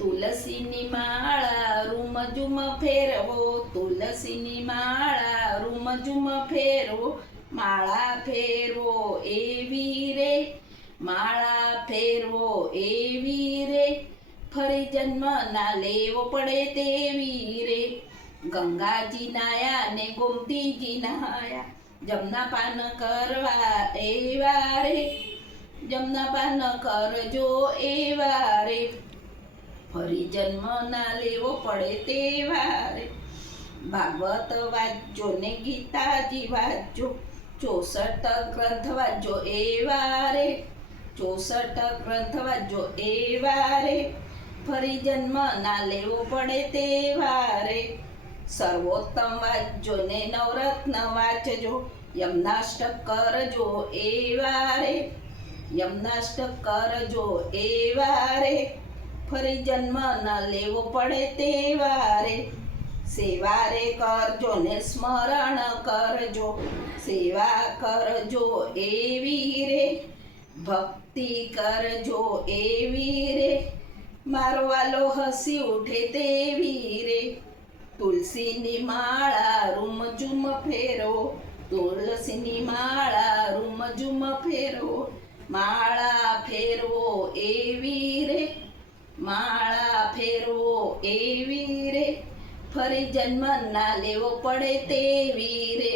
તુલસીની માળા રૂમઝુમ ફેરવો, તુલસીની માળા રૂમઝુમ ફેરવો, માળા ફેરવો એવી રે, માળા ફેરવો એવી રે, ફરી જન્મ ના લેવો પડે તેવી રે. ગંગાજી નાયા ને ગોમતીજી નાયા, જમના પાન કરવા એવા રે, જમના પાન કરજો એવા રે, ફરી જન્મ ના લેવો પડે તેવા રે. ભાગવત વાંચજો ને ગીતાજી વાંચજો, 64 ગ્રંથ વાંચજો એવા રે, 64 ગ્રંથ વાંચજો એવા રે, ફરી જન્મ ના લેવો પડે તેવા રે. સર્વોત્તમ વાંચજો ને નવરત્ન વાંચજો, યમનાષ્ટક કરજો એવા રે, યમનાષ્ટક કરજો એવા રે, ફરી જન્મ ન લેવો પડે તેવા રે. સેવા રે કરજો ને સ્મરણ કરજો, સેવા કરજો એવી રે, ભક્તિ કરજો એવી રે, મારો વાલો હસી ઉઠે તેવી રે. તુલસીની માળા રૂમઝુમ ફેરવો, તુલસીની માળા રૂમઝુમ ફેરવો, માળા ફેરવો એવી રે, માળા ફેરવો એવી રે, ફરી જન્મ ના લેવો પડે તેવી રે.